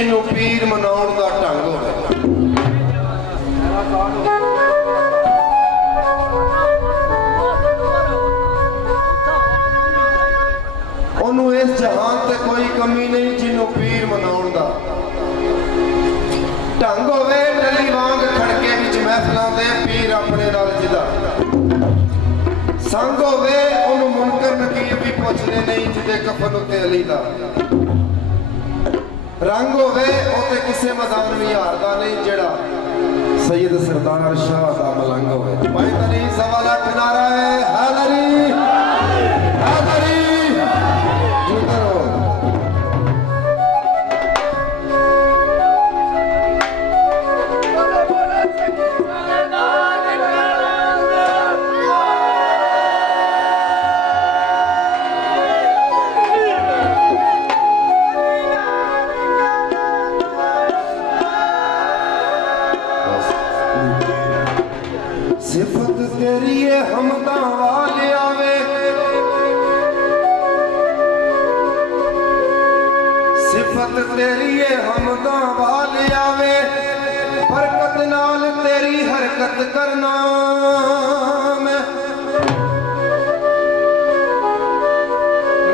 जिन्हों पीर मनाउण दा ढंग होवे। ओनू इस जहान ते कोई कमी नहीं जिन्हों पीर मनाउण दा ढंग होवे। टली वांग खड़के विच महफिलां दे पीर अपने नाल जिदा संग होवे। ओनू मुनकर नकीर भी पुछदे नहीं जिदे कफन उत्ते अली दा रंग होवे। ओते किसे मैदान में हारदा नहीं जेड़ा सैयद सरदार शाह दा मलंग होवे। भाई तनी सवा लाख नारा है हैदरी हैदरी जिंदा रहो। सिफत तेरी है हमदा वाले आवे, सिफत तेरी है हमदा वाले आवे। बरकत नाल तेरी हरकत करना मैं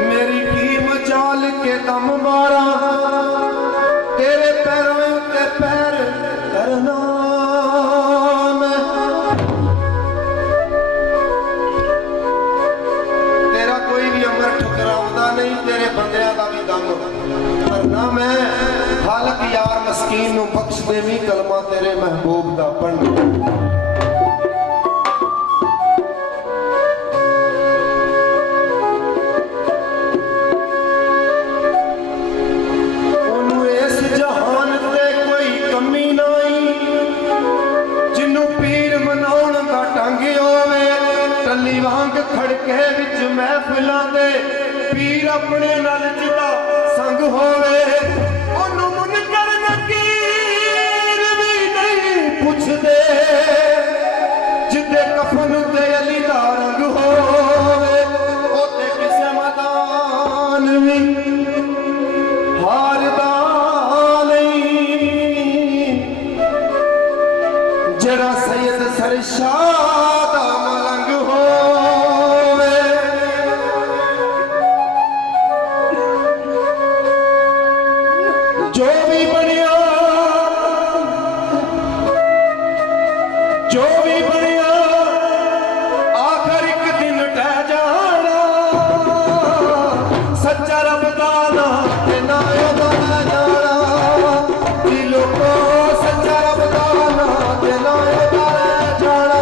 मेरी की मचाल के दम मारा तेरे पैरों के पैर करना। नहीं तेरे बंदियां दा भी दम करना मैं। खालक यार मस्कीन नू बख्श देवी कलमा तेरे महबूब दा पढ़ना। ओनू इस जहान ते कोई कमी नहीं जिन्नू पीर मनाउण दा ढंग होवे। टली वांग खड़के विच महफिलां दे पीर अपने नाल जिदा संग होवे। ओनू मुनकर नकीर भी नहीं पुछदे जिदे कफन ते अली दा रंग होवे। ओते किसे मैदान में हारदा नहीं जेड़ा सैयद सरशाह दा मलंग होवे। जो भी बनिया जो भी बनिया आखिर एक दिन टह जाना। सच्चा रब दा नाम ते ना ओदा जाना दिलों को। सच्चा रब दा नाम ते ना ओदा जाना।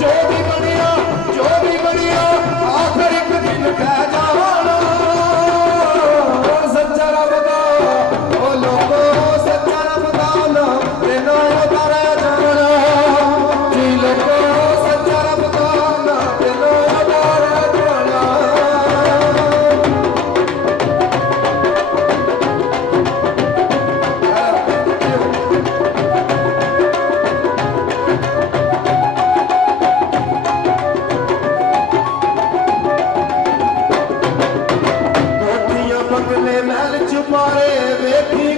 जो भी बनिया आखिर एक दिन टह जाना। महल छुपारे वेखी